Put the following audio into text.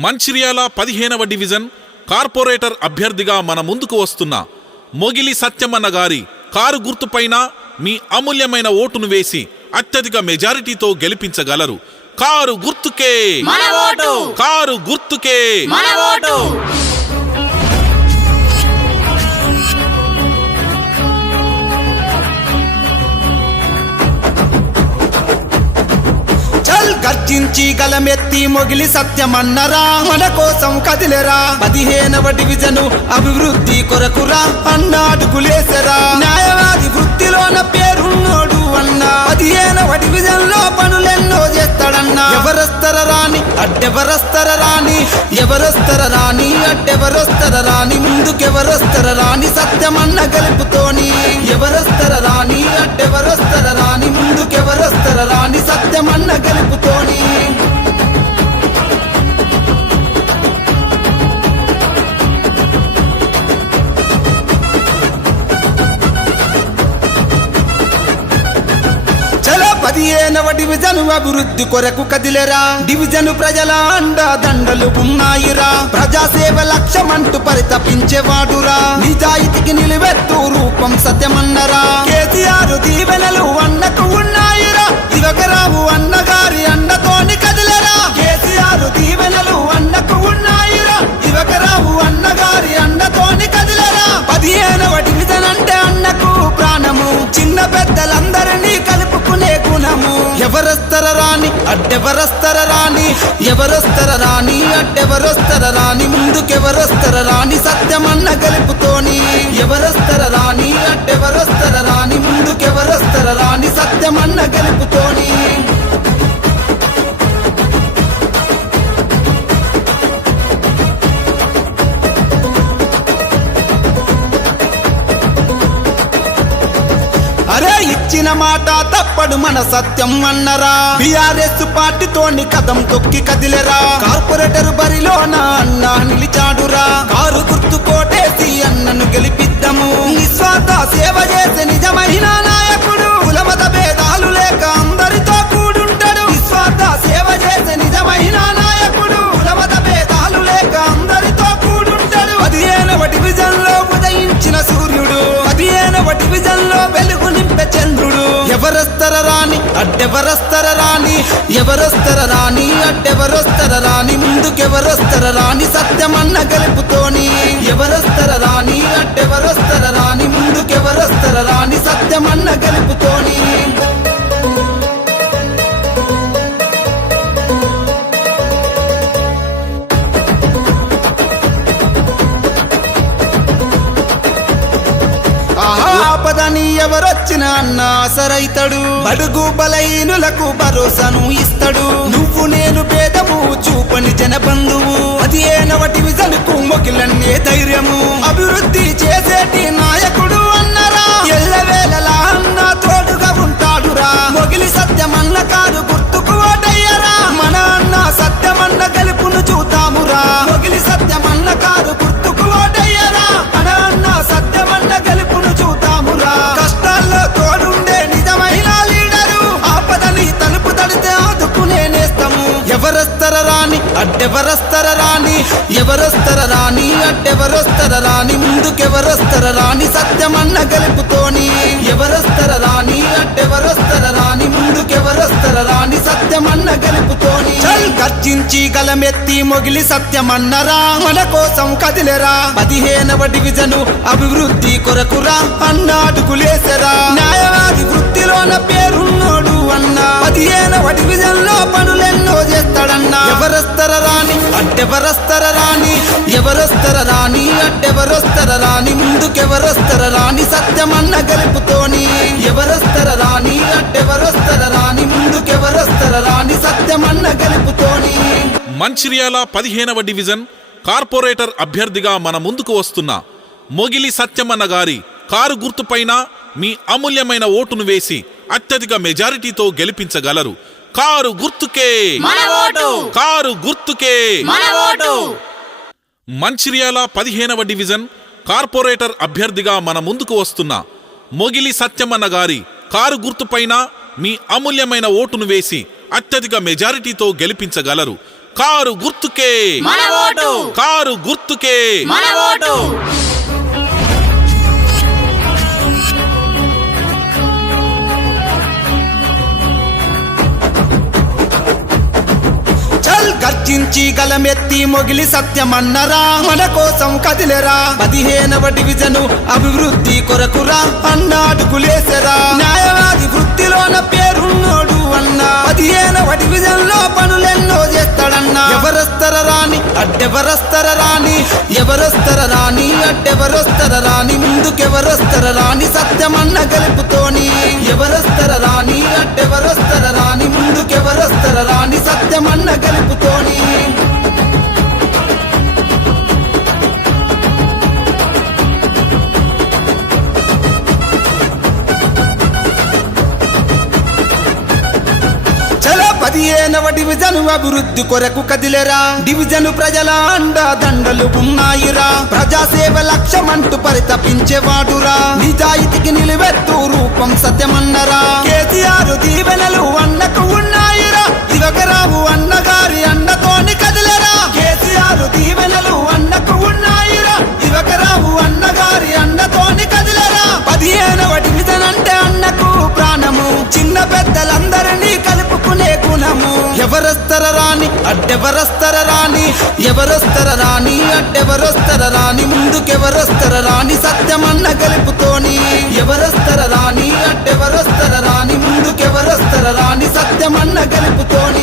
మంచిర్యాల 15వ division corporator అభ్యర్థిగా మన ముందుకు వస్తున్న మొగిలి సత్యమన్న గారి కారు గుర్తుపైన మీ అమూల్యమైన ఓటును వేసి అత్యధిక మెజారిటీతో గెలిపించగలరు. కారు గుర్తుకే మన ఓటు, కారు గుర్తుకే మన ఓటు. గర్జించి గలమెత్తి మొగిలి సత్యమన్నరా, మన కోసం కదిలేరా. 15వ డివిజను అభివృద్ధి కొరకురా అన్న అడుగులేసరా. న్యాయవాది వృత్తిలోన పేరున్నోడు అన్న 15వ డివిజన్ లో పనులెన్నో చేస్తాడన్నా. ఎవరొస్తర రాని అడ్డెవరొస్తర రాని, ఎవరొస్తర రాని అడ్డెవరొస్తర రాని, ముందుకెవరొస్తర రాని సత్యమన్న గెలుపుతోని. ఎవరొస్తర రాని అడ్డెవరొస్తర రాని, ముందుకెవరొస్తర రాని సత్యమన్న గెలుపుతోని. చలో 15వ డివిజన్ అభివృద్ధి కొరకు కదిలేరా. డివిజన్ ప్రజల అండా దండలు ఉన్నాయిరా. ప్రజాసేవ లక్ష్యమంటూ పరితపించేవాడురా. నిజాయితీకి నిలువెత్తు రూపం సత్యమన్నరా. కేసీఆర్ దీవెనలు అన్నకు ఉన్నాయిరా. దివకరావు అన్నగారి అండతోని కదిలేరా. కేసీఆర్ దీవెనలు అన్నకు ఉన్నాయిరా. దివకరావు అన్నగారి అండతోని కదిలేరా. 15వ డివిజన్ అంటే అన్నకు ప్రాణము. చిన్న పెద్దలందరినీ కలుపుకునే గుణము. ఎవరొస్తర రాని అడ్డెవరొస్తర రాని, ఎవరొస్తర రాని అడ్డెవరొస్తర రాని, ముందుకెవరొస్తర రాని సత్యమన్న గెలుపుతోని. ఎవరొస్తర రాని అడ్డెవరొస్తర రాని, ముందుకెవరొస్తర రాని సత్యమన్న గెలుపుతోని. అరే ఇచ్చిన మాట తప్పడు మన సత్యం అన్నరా. బీఆర్ఎస్ పార్టీతోని కదం తొక్కి కదిలేరా. కార్పొరేటర్ బరిలోన అన్న నిలిచాడురా. కారు గుర్తు కోటేసి అన్నను గెలిపిద్దాము. నిస్వార్థ సేవ చేసే నిజమైన నాయకుడు. కులమత భేదాలు లేక అందరితో కూడుంటాడు. నిస్వార్థ సేవ చేసే నిజమైన నాయకుడు. కులమత భేదాలు లేక అందరితో కూడుంటాడు. 15వ డివిజన్ లో ఉదయించిన సూర్యుడు. 15వ డివిజన్ లో వెలుగు నింపే చంద్రుడు. ఎవరొస్తర రాని అడ్డెవరొస్తర రాని, ఎవరొస్తర రాని అడ్డెవరొస్తర రాని, ముందుకెవరొస్తర రాని సత్యమన్న గెలుపుతోని. ఎవరొస్తర రాని అడ్డెవరొస్తర రాని, ముందుకెవరొస్తర రాని సత్యమన్న గెలుపుతోని. ఆపదని ఎవరొచ్చిన అన్న ఆసరైతడు. బడుగు బలహీనులకు భరోసాను ఇస్తడు. నువ్వు నేను భేదము చూపని జనబంధువు. 15వ డివిజన్ కు మొగిలన్నే ధైర్యము. అభివృద్ధి చేసేటి నాయకుడు అన్నరా. ఎల్లవేళలా అన్న తోడుగా ఉంటాడురా. మొగిలి సత్యమన్న కారు గుర్తుకు ఓటయ్యరా. మన అన్న సత్యమన్న గెలుపును చూద్దామురా. మొగిలి సత్యమన్న కారు గుర్తుకు ఓటయ్యరా. మన అన్న సత్యమన్న గెలుపును చూద్దామురా. కష్టాల్లో తోడుండే నిజమైన లీడరు. ఆపదని తలుపు తడితే ఆదుకునే నేస్తము. ఎవరొస్తర రాని అడ్డెవరొస్తర రాని, ఎవరొస్తర రాని అడ్డెవరొస్తర రాని, ముందుకెవరొస్తర రాని సత్యమన్న గెలుపుతోని. ఎవరొస్తర రాని అడ్డెవరొస్తర రాని, ముందుకెవరొస్తర రాని సత్యమన్న గెలుపుతోని. గర్జించి గలమెత్తి మొగిలి సత్యమన్నరా, మన కోసం కదిలేరా. 15వ డివిజను అభివృద్ధి కొరకురా అన్న అడుగులేసరా. న్యాయవాది వృత్తిలోన పేరున్నోడు అన్న 15వ డివిజన్ లో పనులెన్నో చేస్తాడన్నా. ఎవరొస్తర రాని అడ్డెవరొస్తర రాని, ఎవరొస్తర రాని అడ్డెవరొస్తర రాని, ముందుకెవరొస్తర రాని సత్యమన్న గెలుపుతోని. ఎవరొస్తర రాని అడ్డెవరొస్తర రాని, ముందుకెవరొస్తర రాని సత్యమన్న గెలుపుతోని. మంచిర్యాల 15వ డివిజన్ కార్పొరేటర్ అభ్యర్థిగా మన ముందుకు వస్తున్న మొగిలి సత్యమన్న గారి కారు గుర్తుపైన మీ అమూల్యమైన ఓటును వేసి అత్యధిక మెజారిటీతో గెలిపించగలరు. కారు గుర్తుకే మన ఓటు, కారు గుర్తుకే మన ఓటు. మంచిర్యాల 15వ డివిజన్ కార్పొరేటర్ అభ్యర్థిగా మన ముందుకు వస్తున్న మొగిలి సత్యమన్న గారి కారు గుర్తుపైన మీ అమూల్యమైన ఓటును వేసి అత్యధిక మెజారిటీతో గెలిపించగలరు. కారు గుర్తుకే మన ఓటు కారు గుర్తుకే మన ఓటు చల్ గర్జించి గలమెత్తి మొగిలి సత్యమన్నరా మన కోసం కదిలేరా 15వ డివిజను అభివృద్ధి కొరకురా అన్న అడుగులేసరా న్యాయవాది వృత్తిలోన పేరున్నోడు అన్న 15వ డివిజన్ లో పనులెన్నో చేస్తాడన్నా ఎవరొస్తర రాని అడ్డెవరొస్తర రాని ఎవరొస్తర రాని అడ్డెవరొస్తర రాని ముందుకెవరొస్తర రాని సత్యమన్న గెలుపుతోని ఎవరొస్తర రాని అడ్డెవరొస్తర రాని ముందుకెవరొస్తర రాని సత్యమన్న గెలుపుతోని చలో 15వ డివిజన్ అభివృద్ధి కొరకు కదిలేరా డివిజన్ ప్రజల అండా దండలు ఉన్నాయిరా ప్రజాసేవ లక్ష్యమంటూ పరితపించేవాడురా నిజాయితీకి నిలువెత్తు రూపం సత్యమన్నరా కేసీఆర్ దీవెనలు అన్నకు ఉన్నాయిరా దివకరావు అన్నగారి అండతోని కదిలేరా కేసీఆర్ దీవెనలు అన్నకు ఉన్నాయిరా దివకరావు అన్నగారి అండతోని కదిలేరా 15వ డివిజన్ అంటే అన్నకు ప్రాణము చిన్న పెద్దలందరినీ కలుపుకునే గుణము ఎవరొస్తర రాని అడ్డెవరొస్తర రాని ఎవరొస్తర రాని అడ్డెవరొస్తర రాని ముందుకెవరొస్తర రాని సత్యమన్న గెలుపుతోని ఎవరొస్తర రాని అడ్డెవరొస్తర రాని ముందుకెవరొస్తర రాని సత్యమన్న గెలుపుతోని